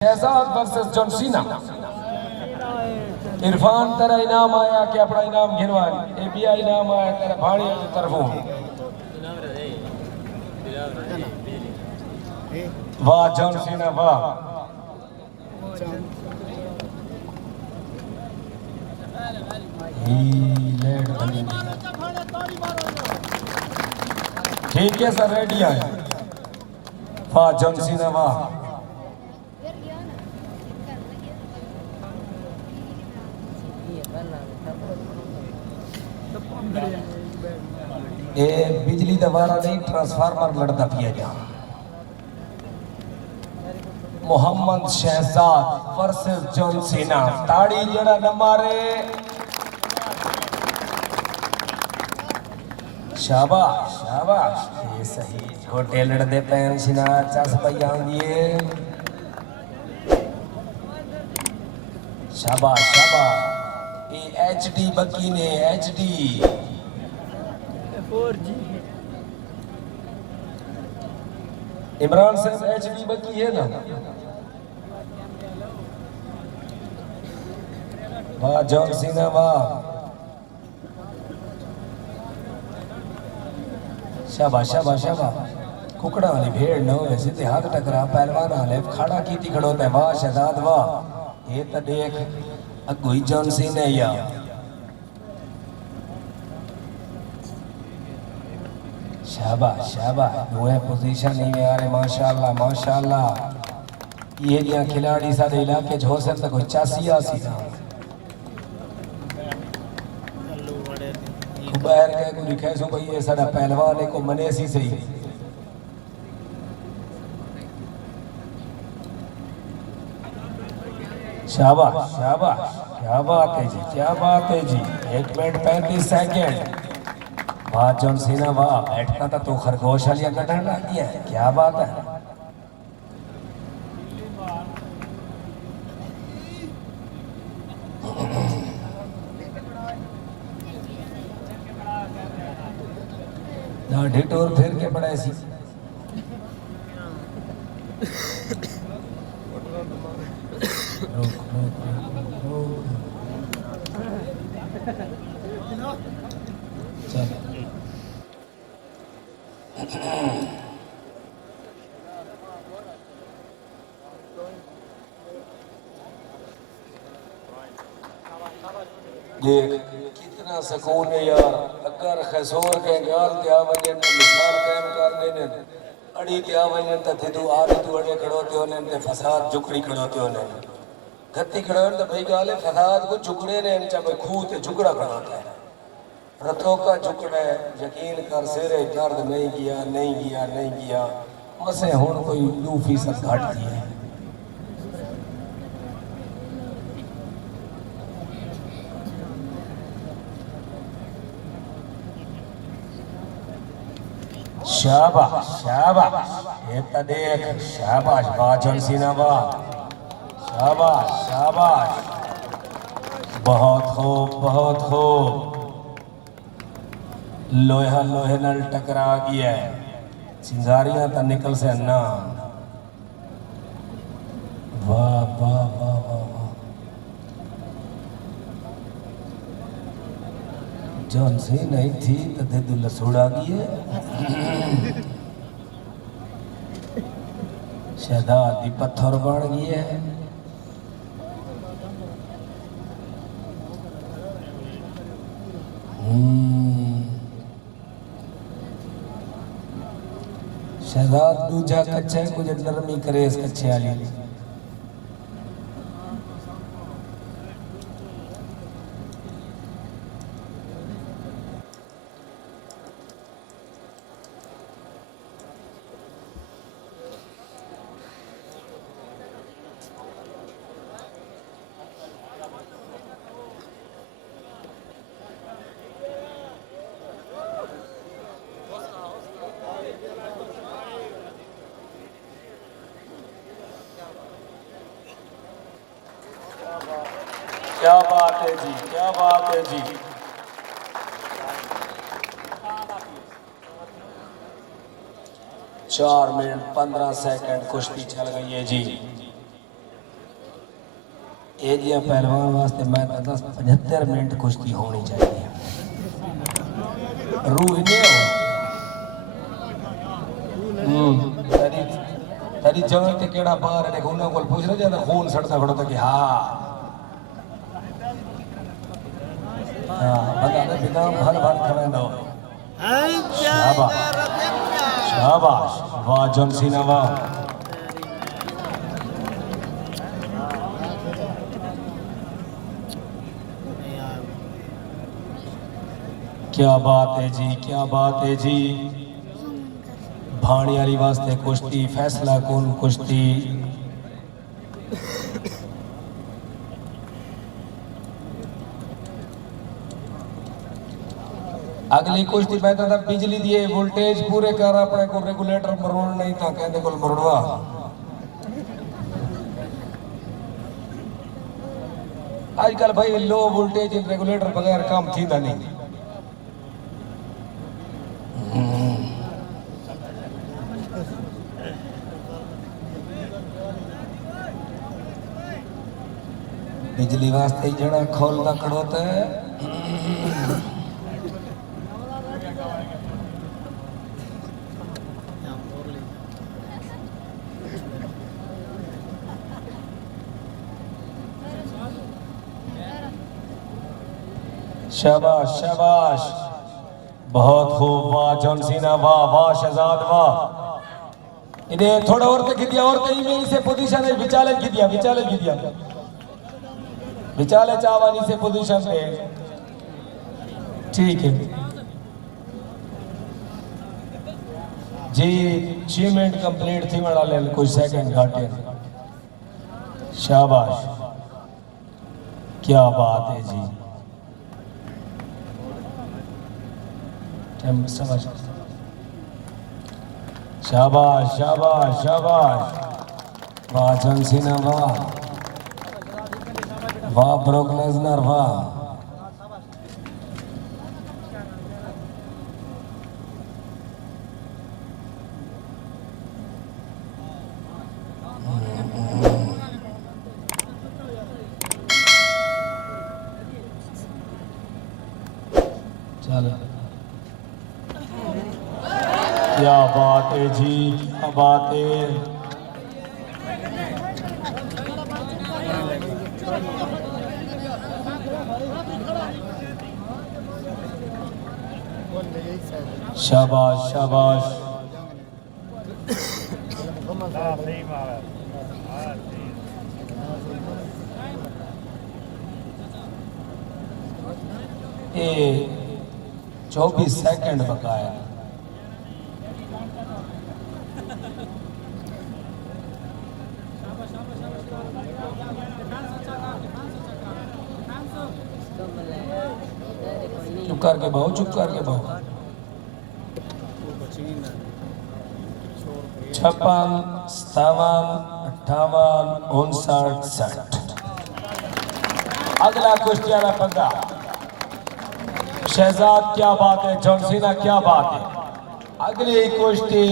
Shahzad versus John Cena. Irfan तेरा इनाम आया कि अपना इनाम गिनवानी। एबिया इनाम आया तेरा भाड़ी की तरफों। वाह जॉन सीना वाह। ठीक है सर रेडी है। वाह जॉन सीना वाह। ये बिजली दवारा नहीं ट्रांसफार्मर लड़ता पिया जा। Mohammad Shahzad versus John Cena. ताड़ी जड़ा न मारे। शाबाश शाबाश ये सही छोटे लड़दे पैन सिना चस पयांगिए। शाबाश शाबाश ये एचडी बकी ने एचडी 4G इमरान साहब एचडी बकी है ना। वाह जॉन सीना वाह। शाबाश शाबाश शाबाश। कुकड़ा वाली भेड़ न हो सीधे हाथ टकरा पहलवान हाले खड़ा की खड़ो ते वाह शहजाद वाह। ये तो देख अगो ही जॉन सीना या। शाबाश शाबाश दोए पोजीशन नहीं में आ रहे माशाल्लाह माशाल्लाह। ये दिया खिलाड़ी सारे इलाके जो हो सकता कोई 84 था। बाहर के को लिखे सो भाई ये सारा पहलवान है को मने सी सही। शाबाश शाबाश क्या बात है जी क्या बात है जी। 1 मिनट 35 सेकंड। वाह जॉन सीना वाह। बैठना था तो खरगोश वालियां कटन लग गया है क्या बात है। ढिटोर फिर के बड़ा सी। देख कितना सुकून है यार। अगर खैसोर के गाल त्या वजन मिसाल कायम कर देने अड़ी त्या वजन त थिदू आद तू अड़े खड़ोते होने ते फसाद जुकड़ी खड़ोते होने गति खड़ो तो भाई गाले फसाद को जुकड़े ने चाहे खूह ते जुकड़ा खड़ोता है। रतों का जुकड़ा है यकीन कर सिरे दर्द नहीं किया नहीं किया नहीं किया मसे हुन कोई 2% घट दिया। शाबाश शाबाश ये तो देख शाबाश वाह जॉन सीना वाह। शाबाश शाबाश बहुत खूब। लोहा लोहे नाल टकरा गया है चिंगारियां तो निकल से अन्ना। वाह वाह वाह वाह वाह। जॉन सी नहीं थी तो दे दुल्ला सोड़ा गई है। शहजाद दी पत्थर बन गई है। शहजाद दूजा कच्चे कुछ नरमी करे इस कच्चे वाली। क्या बात है जी क्या बात है जी। 4 मिनट 15 सेकंड कुश्ती चल गई है जी। ये जी पहलवान वास्ते मैं 75 मिनट कुश्ती होनी चाहिए। रूह इन्हें हो तेरी जगह ते केड़ा बाहर है, देखो उन्हें कोल पूछ रहे ज्यादा खून सड़ता खड़ोता कि हाँ बंदा ने बिना भर भर खवेंदो। शाबाश शाबाश वाह जॉन सीना वाह। क्या बात है जी, क्या बात है जी। भाणियारी वास्ते कुश्ती, फैसला कौन कुश्ती। अगली कुश्ती पैदा था बिजली दिए वोल्टेज पूरे कर अपने को रेगुलेटर मरोड़ नहीं था कहने को मरोड़वा। आजकल भाई लो वोल्टेज रेगुलेटर बगैर काम थी नहीं। बिजली वास्ते ही जड़ा खोलता खड़ोता है। शाबाश शाबाश बहुत खूब वाह जॉन सीना वाह वाह शहजाद वाह। इन्हें थोड़ा और तक दिया और कहीं में इसे पोजीशन है विचाले की दिया विचाले चावानी से पोजीशन पे ठीक है जी। 6 मिनट कंप्लीट थी मड़ा ले कुछ सेकंड घाटे। शाबाश क्या बात है जी। शाबाश शाबाश शाबाश वाह जॉन सीना वाह वाह ब्रोक लेसनर वाह। चलो क्या बात है जी, क्या बात है। शाबाश शाबाश ये 24 सेकंड बकाया। चुप करके बहु 56 57 58 59 60। अगला कुश्ती वाला पंगा शहजाद क्या बात है, जॉन सीना क्या बात है। अगली कुश्ती